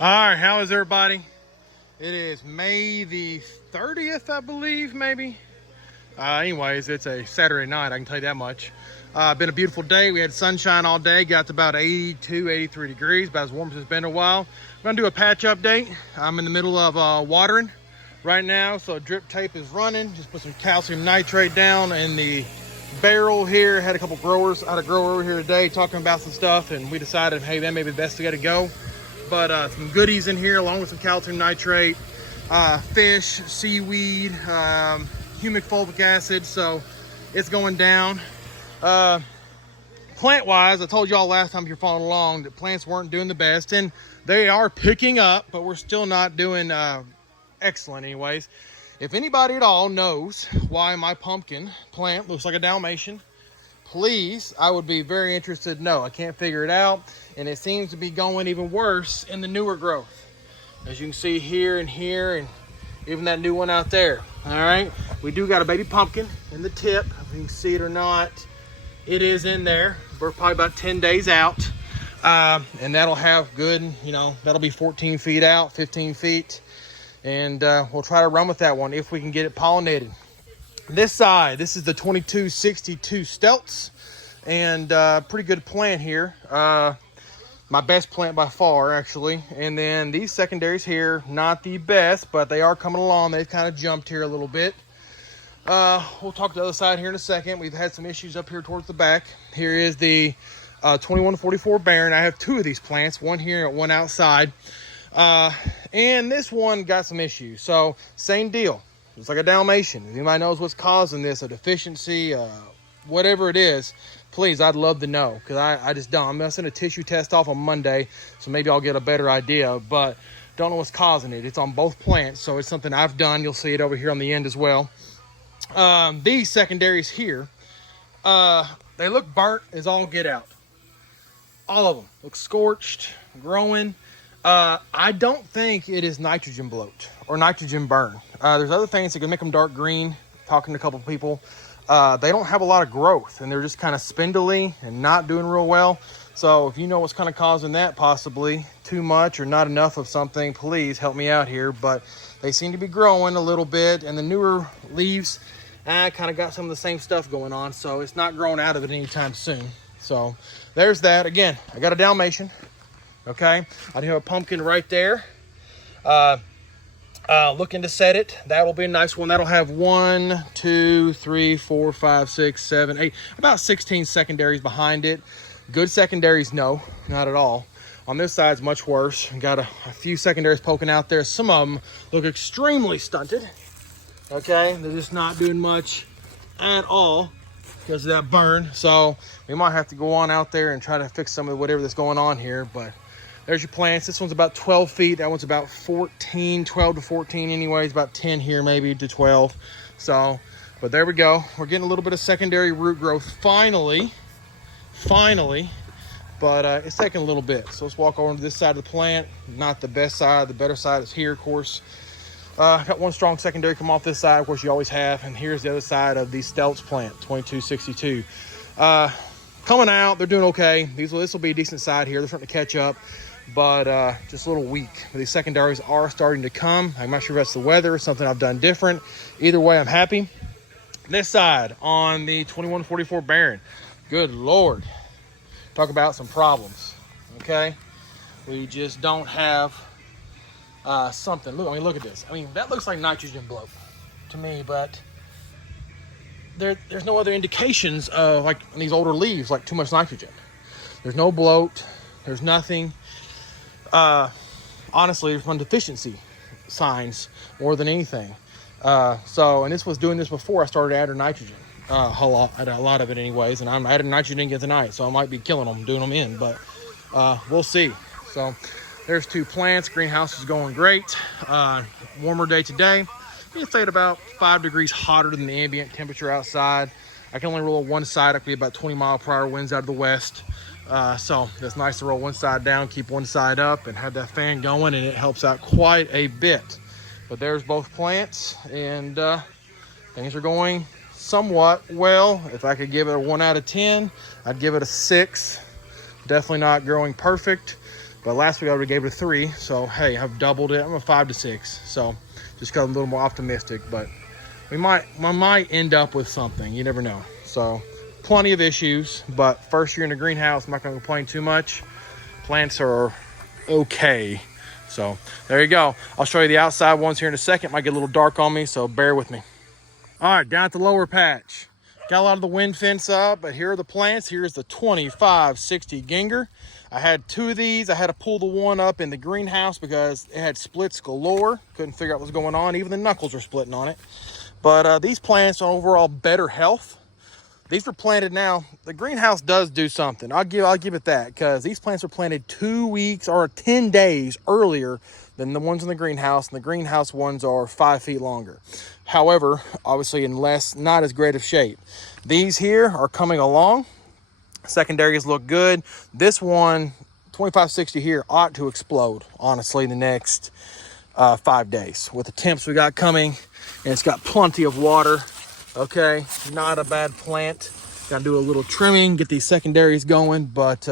All right, how is everybody? It is May the 30th, I believe, maybe. Anyways, it's a Saturday night, I can tell you that much. Been a beautiful day. We had sunshine all day, got to about 82, 83 degrees, about as warm as it's been in a while. I'm gonna do a patch update. I'm in the middle of watering right now, so drip tape is running. Just put some calcium nitrate down in the barrel here. Had a couple growers, I had a grower over here today talking about some stuff, and we decided, hey, that may be the best to get to go. But some goodies in here along with some calcium nitrate, fish, seaweed, humic fulvic acid, so it's going down. Plant wise, I told y'all last time, if you're following along, that plants weren't doing the best, and they are picking up, but we're still not doing excellent anyways. If anybody at all knows why my pumpkin plant looks like a Dalmatian, please, I would be very interested to know. I can't figure it out, and it seems to be going even worse in the newer growth. As you can see here and even that new one out there. All right, we do got a baby pumpkin in the tip. If you can see it or not, it is in there. We're probably about 10 days out, and that'll have good, that'll be 14 feet out, 15 feet, and we'll try to run with that one if we can get it pollinated. This side, this is the 2262 Stelts, and pretty good plant here. My best plant by far, actually. And then these secondaries here, not the best, but they are coming along. They've kind of jumped here a little bit. We'll talk to the other side here in a second. We've had some issues up here towards the back. Here is the 2144 Baron. I have two of these plants, one here and one outside. And this one got some issues. So, same deal. It's like a Dalmatian. If anybody knows what's causing this, a deficiency, whatever it is, please, I'd love to know, because I just don't. I'm going to send a tissue test off on Monday, so maybe I'll get a better idea, but don't know what's causing it. It's on both plants, so it's something I've done. You'll see it over here on the end as well. These secondaries here, they look burnt as all get out. All of them look scorched, growing. I don't think it is nitrogen bloat or nitrogen burn. There's other things that can make them dark green. Talking to a couple people, they don't have a lot of growth, and they're just kind of spindly and not doing real well. So if you know what's kind of causing that, possibly too much or not enough of something, please help me out here. But they seem to be growing a little bit, and the newer leaves kind of got some of the same stuff going on, so it's not growing out of it anytime soon. So there's that. Again, I got a Dalmatian. Okay, I do have a pumpkin right there. Looking to set it. That will be a nice one. That'll have 1, 2, 3, 4, 5, 6, 7, 8, about 16 secondaries behind it. Good secondaries, no, not at all. On this side, it's much worse. Got a few secondaries poking out there. Some of them look extremely stunted. Okay, they're just not doing much at all because of that burn. So we might have to go on out there and try to fix some of whatever that's going on here, but there's your plants. This one's about 12 feet. That one's about 14, 12 to 14 anyways, about 10 here maybe to 12. So, but there we go. We're getting a little bit of secondary root growth finally, but it's taking a little bit. So let's walk over to this side of the plant. Not the best side. The better side is here, of course. Got one strong secondary come off this side, of course you always have. And here's the other side of the Stelts plant, 2262. Coming out, they're doing okay. This will be a decent side here. They're starting to catch up, but just a little weak. But these secondaries are starting to come. I'm not sure if that's the weather or something I've done different. Either way, I'm happy. This side on the 2144 Baron, good Lord. Talk about some problems, okay? We just don't have something. Look at this. I mean, that looks like nitrogen bloat to me, but there's no other indications of, like these older leaves, like too much nitrogen. There's no bloat. There's nothing. Honestly, there's one deficiency signs more than anything. And this was doing this before I started adding nitrogen. A lot of it anyways, and I'm adding nitrogen again tonight, so I might be killing them, doing them in, but we'll see. So there's two plants. Greenhouse is going great. Warmer day today. It's at about 5 degrees hotter than the ambient temperature outside. I can only roll one side. I can be about 20-mile-per-hour winds out of the west. So it's nice to roll one side down, keep one side up, and have that fan going, and it helps out quite a bit. But there's both plants, and things are going somewhat well. If I could give it a 1 out of 10, I'd give it a 6. Definitely not growing perfect, But last week I already gave it a 3. So, hey, I've doubled it. I'm a 5 to 6. So, just got a little more optimistic. But we might end up with something. You never know. So, plenty of issues. But first year in the greenhouse, I'm not going to complain too much. Plants are okay. So, there you go. I'll show you the outside ones here in a second. Might get a little dark on me, so bear with me. All right, down at the lower patch. Got a lot of the wind fence up, but here are the plants. Here's the 2560 Ginger. I had 2 of these. I had to pull the one up in the greenhouse because it had splits galore. Couldn't figure out what was going on. Even the knuckles are splitting on it. But these plants are overall better health. These were planted now. The greenhouse does do something. I'll give it that, because these plants were planted 2 weeks or 10 days earlier than the ones in the greenhouse, and the greenhouse ones are 5 feet longer. However, obviously not as great of shape. These here are coming along. Secondaries look good. This one, 2560 here, ought to explode, honestly, in the next 5 days. With the temps we got coming, and it's got plenty of water. Okay, not a bad plant. Gotta do a little trimming, get these secondaries going, but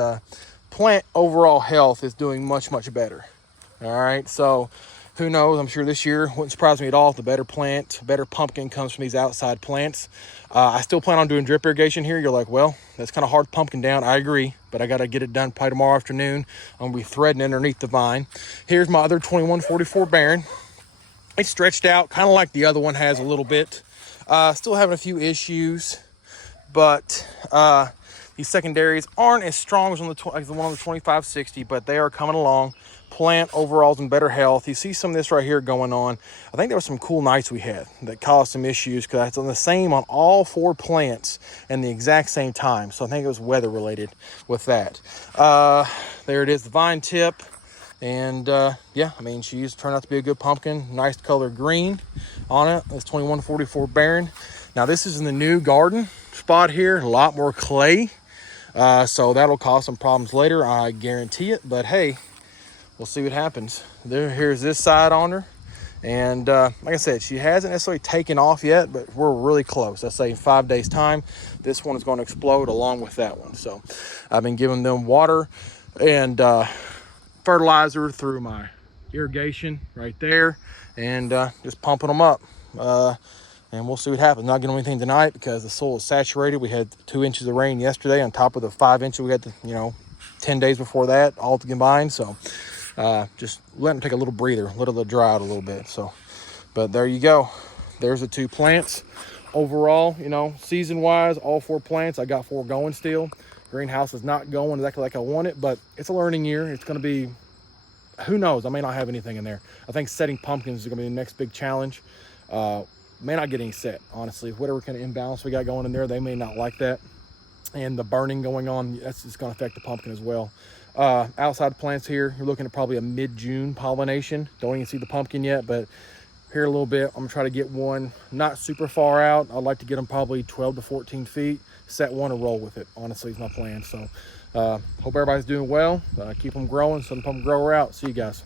plant overall health is doing much, much better. All right, so who knows? I'm sure this year wouldn't surprise me at all if the better pumpkin comes from these outside plants. I still plan on doing drip irrigation here. You're like, well, that's kind of hard pumpkin down. I agree, but I got to get it done probably tomorrow afternoon. I'm gonna be threading underneath the vine. Here's my other 2144 Baron. It's stretched out, kind of like the other one has a little bit. Still having a few issues, but these secondaries aren't as strong as the one on the 2560, but they are coming along. Plant overall's in better health. You see some of this right here going on. I think there were some cool nights we had that caused some issues, because it's on the same on all 4 plants in the exact same time. So I think it was weather related with that. There it is, the vine tip. And yeah, I mean, she's turned out to be a good pumpkin. Nice color green on it. It's 2144 Baron. Now this is in the new garden spot here. A lot more clay. So that'll cause some problems later, I guarantee it. But hey, we'll see what happens. Here's this side on her. And like I said, she hasn't necessarily taken off yet, but we're really close. I say in 5 days time, this one is going to explode along with that one. So I've been giving them water and fertilizer through my irrigation right there, and just pumping them up, and we'll see what happens. Not getting anything tonight because the soil is saturated. We had 2 inches of rain yesterday on top of the 5 inches we had 10 days before that, all combined. So just let them take a little breather, let it dry out a little bit. So, but there you go. There's the 2 plants. Overall, season wise, all 4 plants, I got 4 going still. Greenhouse is not going exactly like I want it, but it's a learning year. It's going to be, who knows? I may not have anything in there. I think setting pumpkins is going to be the next big challenge. May not get any set, honestly. Whatever kind of imbalance we got going in there, they may not like that. And the burning going on, that's just going to affect the pumpkin as well. Outside plants here, you're looking at probably a mid-June pollination. Don't even see the pumpkin yet, but here a little bit. I'm going to try to get one not super far out. I'd like to get them probably 12 to 14 feet. Set one and roll with it, honestly, is my plan. So hope everybody's doing well. Keep them growing. Some pumpkin grower out. See you guys.